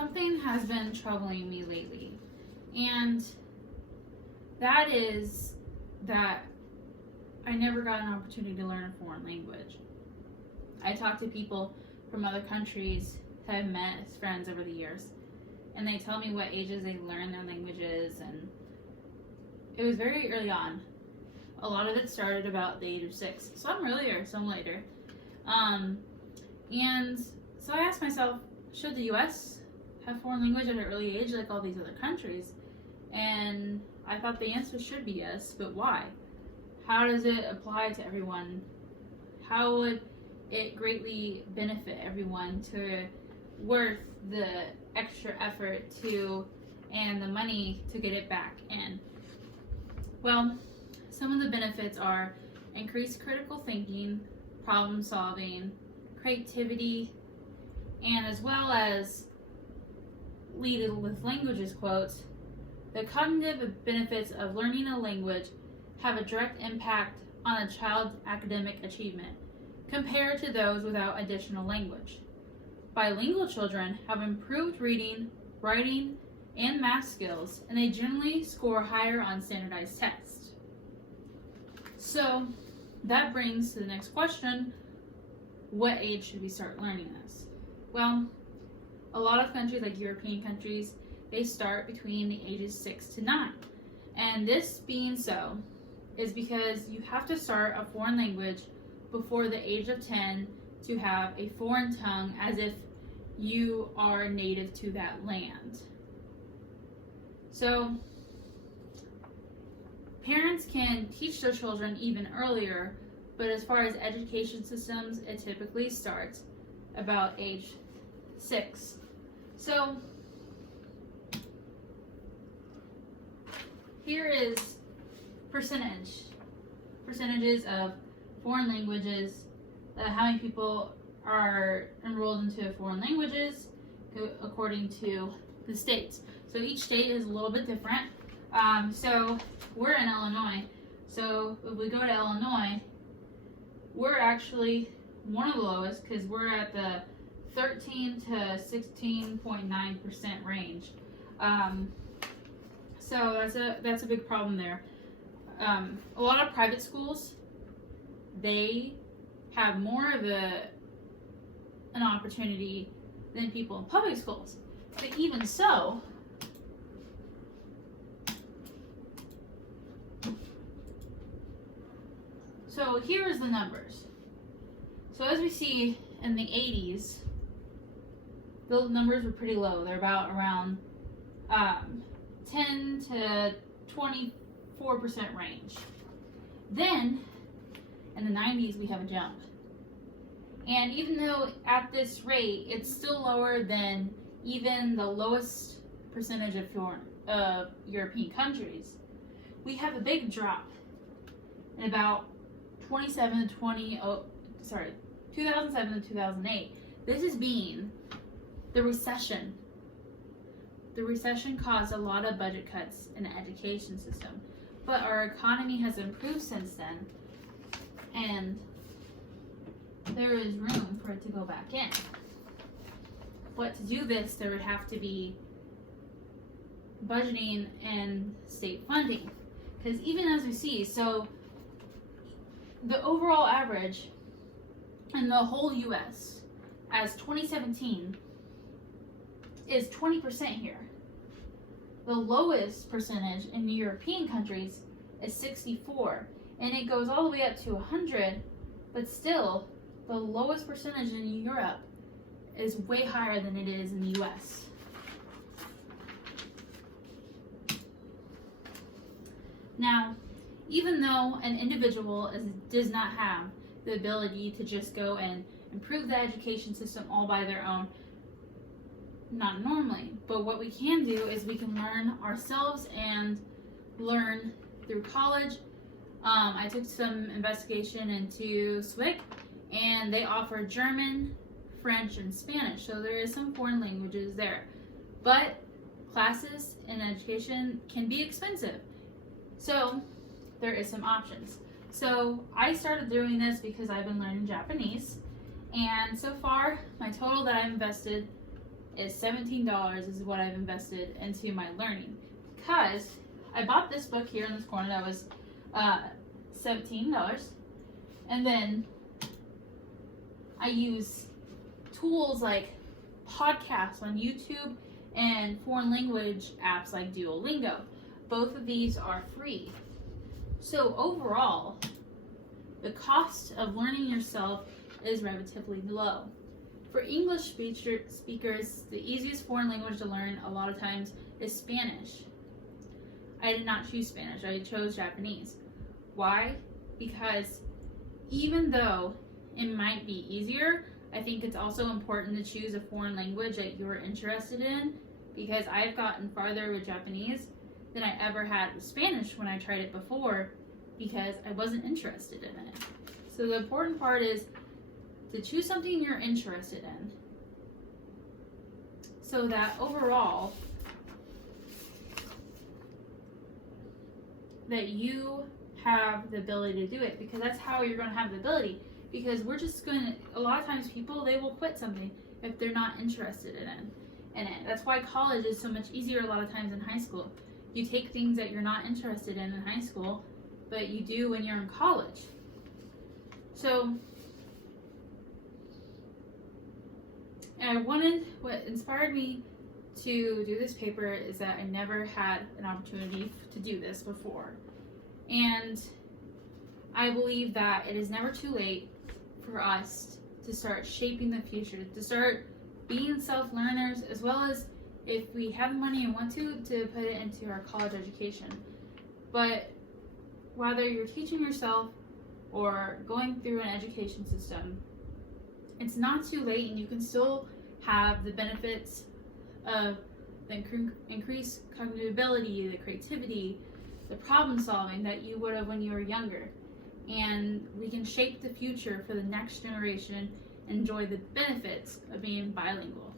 something has been troubling me lately, and that is that I never got an opportunity to learn a foreign language. I talk to people from other countries that I've met as friends over the years, and they tell me what ages they learn their languages, and it was very early on. A lot of it started about the age of 6, some earlier, some later. And so I asked myself, should the U.S. have foreign language at an early age like all these other countries? And I thought the answer should be yes, but why? How does it apply to everyone? How would it greatly benefit everyone to worth the extra effort to and the money to get it back in? Well, some of the benefits are increased critical thinking, problem solving, creativity, and as well as lead with languages quotes, the cognitive benefits of learning a language have a direct impact on a child's academic achievement compared to those without additional language. Bilingual children have improved reading, writing, and math skills, and they generally score higher on standardized tests. So that brings to the next question, what age should we start learning this? Well, a lot of countries, like European countries, they start between the ages 6 to 9. And this being so is because you have to start a foreign language before the age of 10 to have a foreign tongue as if you are native to that land. So parents can teach their children even earlier, but as far as education systems, it typically starts about age 6. So here is percentages of foreign languages, how many people are enrolled into foreign languages according to the states. So each state is a little bit different. So we're in Illinois. So if we go to Illinois, we're actually one of the lowest because we're at the 13 to 16.9% range. So that's a big problem there. A lot of private schools, they have more of an opportunity than people in public schools. But even so, so here's the numbers. So as we see in the 80s, the numbers were pretty low. They're about around 10 to 24% range. Then in the 90s, we have a jump. And even though at this rate, it's still lower than even the lowest percentage of European countries, we have a big drop in about 2007 to 2008. This is being the recession. The recession caused a lot of budget cuts in the education system, but our economy has improved since then, and there is room for it to go back in. But to do this, there would have to be budgeting and state funding, because even as we see, so the overall average in the whole U.S. as 2017 is 20% here. The lowest percentage in the European countries is 64, and it goes all the way up to 100, but still the lowest percentage in Europe is way higher than it is in the U.S. Now, even though an individual does not have the ability to just go and improve the education system all by their own, not normally, but what we can do is we can learn ourselves and learn through college. I took some investigation into SWIC, and they offer German, French, and Spanish, so there is some foreign languages there. But classes in education can be expensive, so there is some options. So I started doing this because I've been learning Japanese, and so far my total that I've invested is $17 is what I've invested into my learning, because I bought this book here in this corner that was $17, and then I use tools like podcasts on YouTube and foreign language apps like Duolingo. Both of these are free. So overall, the cost of learning yourself is relatively low. For English speakers, the easiest foreign language to learn a lot of times is Spanish. I did not choose Spanish, I chose Japanese. Why? Because even though it might be easier, I think it's also important to choose a foreign language that you're interested in, because I've gotten farther with Japanese than I ever had with Spanish when I tried it before, because I wasn't interested in it. So the important part is to choose something you're interested in, so that overall that you have the ability to do it, because that's how you're going to have the ability. Because we're just going to, a lot of times people, they will quit something if they're not interested in it. That's why college is so much easier a lot of times in high school. You take things that you're not interested in high school, but you do when you're in college. So, what inspired me to do this paper is that I never had an opportunity to do this before. And I believe that it is never too late for us to start shaping the future, to start being self-learners, as well as, if we have the money and want to put it into our college education. But whether you're teaching yourself or going through an education system, it's not too late, and you can still have the benefits of the increased cognitive ability, the creativity, the problem solving that you would have when you were younger. And we can shape the future for the next generation and enjoy the benefits of being bilingual.